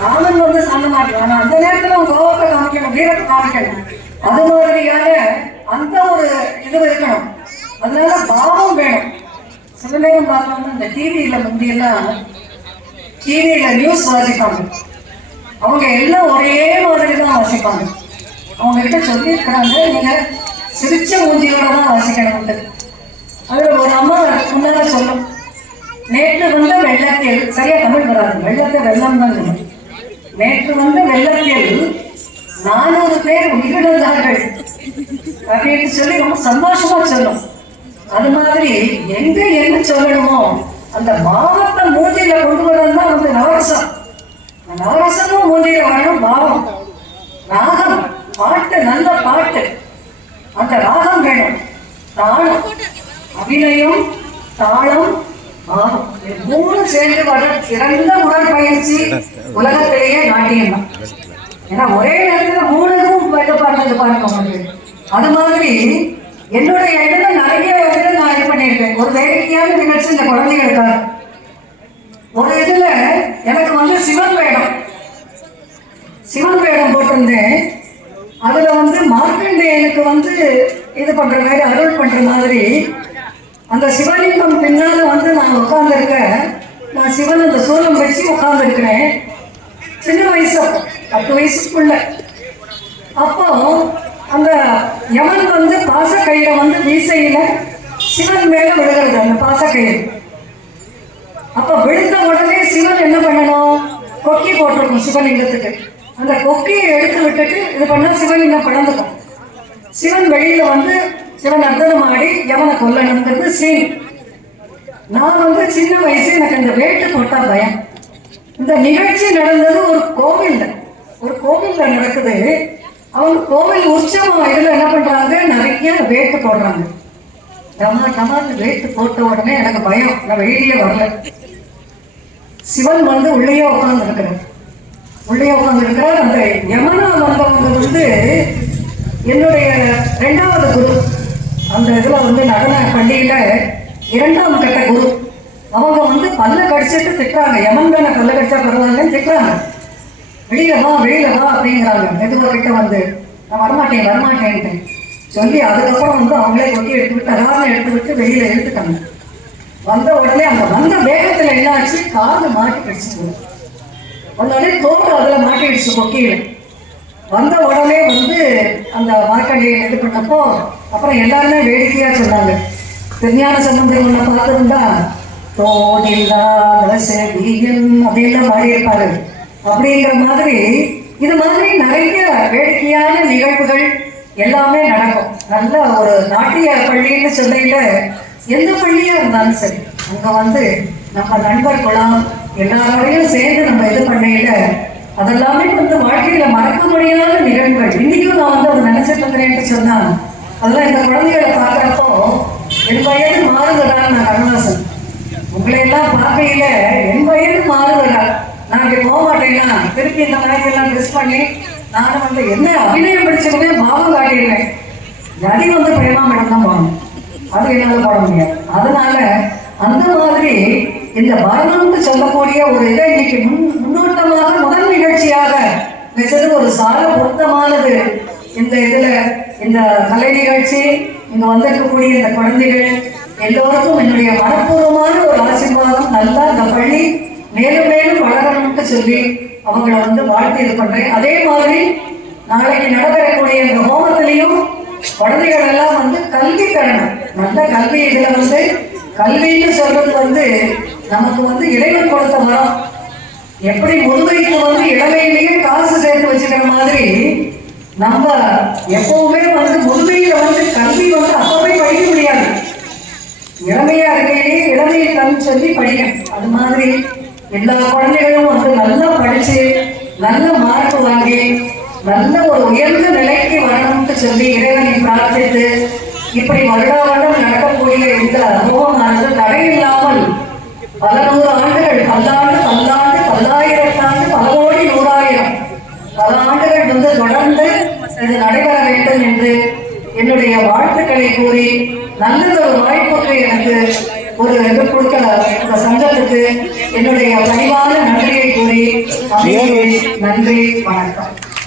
ராமன் வந்து சாந்த மாட்டேன், ஆனா அந்த நேரத்துல உங்க கோபத்தை காமிக்கணும், வீரத்தை காமிக்கணும். அது மாதிரியான அந்த ஒரு இது இருக்கணும். அதனால பாவம் வேணும். சில நேரம் பார்த்தோம்னா இந்த டிவியில முந்தியெல்லாம் டிவியில நியூஸ் வாசிப்பாங்க, அவங்க எல்லாம் ஒரே மாதிரி தான் வாசிப்பாங்க. அவங்க கிட்ட சொல்லியிருக்கிறாங்க, நீங்க சிரிச்ச மூஞ்சியோட தான் வாசிக்கணும். அதுல ஒரு அம்மா முன்னால சொல்லும், நேற்று வந்த வெள்ளத்தில், சரியா தமிழ் வராது, வெள்ளத்தை வெள்ளம் தான் சொல்லும். நேற்று வந்த வெள்ளத்தில் 400 பேர் உயிரிழந்தார்கள் அப்படின்னு சொல்லி ரொம்ப சந்தோஷமா சொல்லும். அது மாதிரி எங்க என்ன சொல்லணுமோ அந்த பாவத்தை மூஞ்சியில கொண்டு வரதான் வந்து நவரசம். நவரசமும் மூஞ்சியில வரணும். பாவம், ராகம், பாட்டு, நல்ல பாட்டு, அந்த ராகம் வேணும். தாளம், அபிநயம், தாளம், பாவம், மூணு சேர்ந்து வர சிறந்த உடற்பயிற்சி உலகத்திலேயே நாட்டியம் தான். ஏன்னா ஒரே நேரத்துல மூணுக்கும் பார்க்க முடியும். அது மாதிரி என்னுடைய இடத்துல நிறைய இடத்துல நான் இது பண்ணியிருக்கேன். ஒரு வேடிக்கையான நிகழ்ச்சி இந்த குழந்தைகளுக்காக. ஒரு இதுல எனக்கு வந்து சிவன் வேடம் போட்டிருந்தேன். அதுல வந்து மார்க்கண்டேயனுக்கு வந்து இது பண்ற மாதிரி, அருள் பண்ற மாதிரி அந்த சிவலிங்கம் பின்னால வந்து நான் உட்கார்ந்துருக்கேன். நான் சிவன் அந்த சூலம் வச்சு உட்கார்ந்துருக்கிறேன். சின்ன வயசு, 10 வயசுக்குள்ள. அப்போ அந்த யமன் வந்து பாசக்கயிறை வந்து வீசையில சிவன் மேல விழுகிறது, அந்த பாசக்கயிறு. அப்ப விழுந்த உடனே சிவன் என்ன பண்ணணும், கொக்கி போட்டிருக்கும் சிவலிங்கத்துக்கு. அந்த கொக்கியை எடுத்து விட்டுட்டு இது பண்ணா சிவலிங்கம் பிளந்துக்கும். சிவன் வெளியில வந்து சிவன் அர்த்தனம் ஆடி யமனை கொல்லணுங்கிறது சீன். நான் வந்து சின்ன வயசு, எனக்கு அந்த வேட்டு போட்டா பயம். இந்த நிகழ்ச்சி நடந்தது ஒரு கோவில்ல நடக்குது. அவங்க கோவில் உற்சவம் இதுல என்ன பண்றாங்க, நிறைய வேட்டு போடுறாங்க. டமான்னு வேட்டு போட்ட உடனே எனக்கு பயம், நான் வெளியே வரல. சிவன் வந்து உள்ளே உட்கார்ந்து இருக்கிறார். அந்த யமனா வந்தவங்க வந்து என்னுடைய 2வது குரு. அந்த இதுல வந்து நடன பள்ளியில 2ஆம் கட்ட குரு. அவங்க வந்து பல்ல கடிச்சிட்டு திட்டுறாங்க, யமன் தானே பல்ல கடிச்சா பரவாயில்லன்னு திட்டுறாங்க. வெளியில வா அப்படிங்கிறாங்க. மெதுவா கிட்ட வந்து நான் வரமாட்டேன்ட்டு சொல்லி அதுக்கப்புறம் வந்து அவங்களே கொட்டி எடுத்துவிட்டு அதாரணம் எடுத்துவிட்டு வெளியில எடுத்துட்டாங்க. வந்த உடனே அந்த வந்த வேகத்துல என்ன ஆச்சு, காது மாட்டி கடிச்சு உடனே தோற்று அதுல மாட்டிடுச்சு கொக்கியில. வந்த உடனே வந்து அந்த மார்க்கண்டியை இது பண்ணப்போ அப்புறம் எல்லாருமே வேடிக்கையா சொன்னாங்க, திருஞான சம்பந்தம் ஒண்ணு பார்த்துருந்தா தோடில்லாத செடியன் அப்படின்லாம் பாடியிருப்பாரு. அப்படிங்கிற மாதிரி இது மாதிரி நிறைய வேடிக்கையான நிகழ்வுகள் எல்லாமே நடக்கும். நல்ல ஒரு நாட்டிய பள்ளின்னு சொல்லையில எந்த பள்ளியா இருந்தாலும் சரி, அங்க வந்து நம்ம நண்பர்களாம் எல்லாரோடையும் சேர்ந்து நம்ம இது பண்ணையில அதெல்லாமே வந்து வாழ்க்கையில மறக்க முடியாத நிகழ்வுகள். இன்னைக்கும் நான் வந்து அதை நினைச்சிட்டு இருக்கிறேன்னு சொன்னா, அதெல்லாம் இந்த குழந்தைகளை பார்க்குறப்போ என் வயது மாறுதலான்னு நான் கண்ணவாசன் உங்களை எல்லாம் பார்க்கையில என் வயது மாறுதலா. நான் இப்படி போக மாட்டேன்னா திருப்பி இந்த மாதிரி எல்லாம் ட்ரெஸ் பண்ணி நானும் வந்து என்ன அபிநயம் படிச்சவங்க பாவம் காட்டிடுவேன். ஜதி வந்து பிரேமாமிடம் தான் போகணும், அது என்னால போட முடியாது. அதனால அந்த மாதிரி இந்த பரணம்னு சொல்லக்கூடிய ஒரு இதை இன்னைக்கு முன்னோட்டமாக முதல் நிகழ்ச்சியாக வச்சது ஒரு சால பொருத்தமானது. இந்த இதுல இந்த கலை நிகழ்ச்சி, இங்க வந்திருக்கக்கூடிய இந்த குழந்தைகள் எல்லோருக்கும் என்னுடைய மனப்பூர்வமான ஒரு ஆசீர்வாதம். நல்லா இந்த பள்ளி மேலும் மேலும் வளரணும்னு சொல்லி அவங்கள வந்து வாழ்த்து இது பண்றேன். அதே மாதிரி நாளைக்கு நடைபெறக்கூடிய இந்த ஹோமத்திலையும் குழந்தைகள் எல்லாம் வந்து கல்வி தரணும், நல்ல கல்வி. இதுல வந்து கல்வின்னு சொல்றது வந்து நமக்கு வந்து இறைவன் கொடுத்த மரம். எப்படி முதுமைக்கு வந்து இளமையிலேயே காசு சேர்த்து வச்சுக்கிற மாதிரி நம்ம எப்பவுமே வந்து முதுமையில வந்து கல்வி வந்து அப்பவே படிக்க முடியாது. இளமையா இருக்கையிலேயே இளமையை கல்வி சொல்லி படிக்கணும். அது மாதிரி எல்லா குழந்தைகளும் வந்து நல்லா படிச்சு நல்ல மார்க் வாங்கி நல்ல ஒரு உயர்ந்த நிலைக்கு வரணும்னு சொல்லி இறைவனை பிரார்த்தித்து இப்படி வருடா வருடம் நடக்கக்கூடிய இந்த அனுபவமானது தடையில்லாமல் பல 100 ஆண்டுகள், பல்லாண்டு, பல்லாயிரத்தாண்டு, பல கோடி, 100,000 பல ஆண்டுகள் வந்து தொடர்ந்து இது நடைபெற வேண்டும் என்று என்னுடைய வாழ்த்துக்களை கூறி நல்லதொரு வாய்ப்புக்கு எனக்கு ஒரு இது கொடுக்க இந்த சங்கத்துக்கு என்னுடைய பணிவான நன்றியை கூறி அமைகிறேன். நன்றி, வணக்கம்.